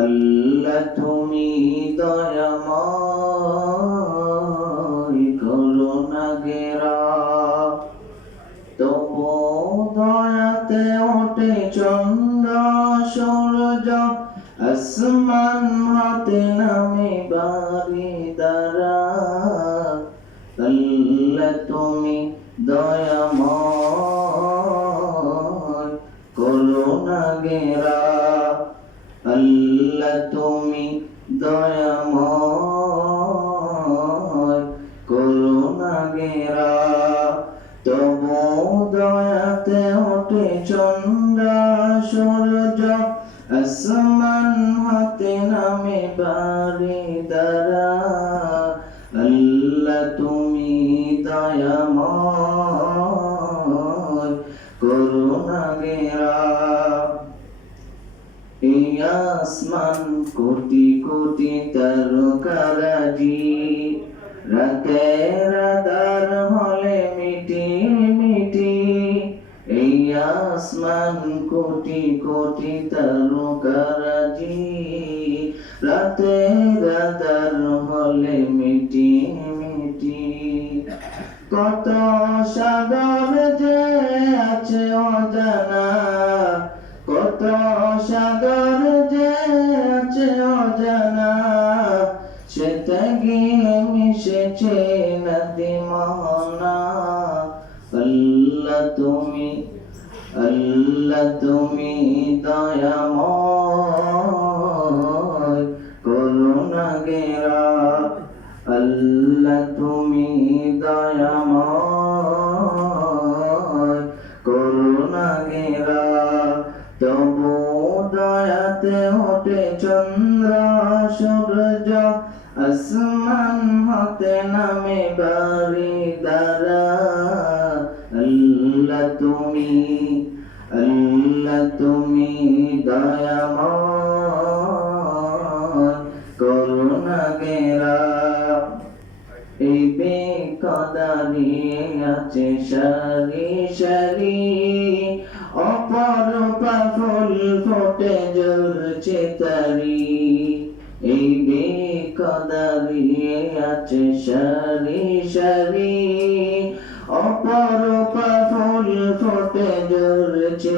আল্লাহ তুমি দয়াময় করুণা গেরা, তবু দয়াতে ওঠে চন্দ্র সূর্য, আসমান হাতে নামে বাড়ি দ্বারা। আল্লাহ তুমি দয়াময় করুণা গেরা, আল্লাহ তুমি দয়াময় করুণা গেরা, তবু দয়াতে ওঠে চন্দ্র সূর্য, আসমান হাতে নামে বাড়ি দ্বারা। আল্লাহ তুমি দয়াময় করুণা গেরা। এই আসমান কোটি কোটি তারকারাজি, রাতের আঁধার হলে মিটি মিটি। এই আসমান কোটি কোটি তারকারাজি, রাতের আঁধার হলে মিটি মিটি। কত সাগর যে আছে অজানা, কত সাগর যে আছে অজানা, সেটা গিয়ে মিশেছে নদী মোহনা। আল্লাহ তুমি দয়াময় করুণা গেরা, আল্লাহ তুমি দয়াময় করুণা গেরা, তবু দয়াতে ওঠে চন্দ্র সূর্য, আসমান হতে নামে বাড়ি দ্বারা। আল্লাহ তুমি দয়াময় করুণা গেরা। এই বেকদারি আছে সারি সারি, অপরূপা ফুল ফোটে জ্বলছে তারি। এই বেকদারি আছে সারি সারি, অপরূপা ফুল ফোটে জ্বলছে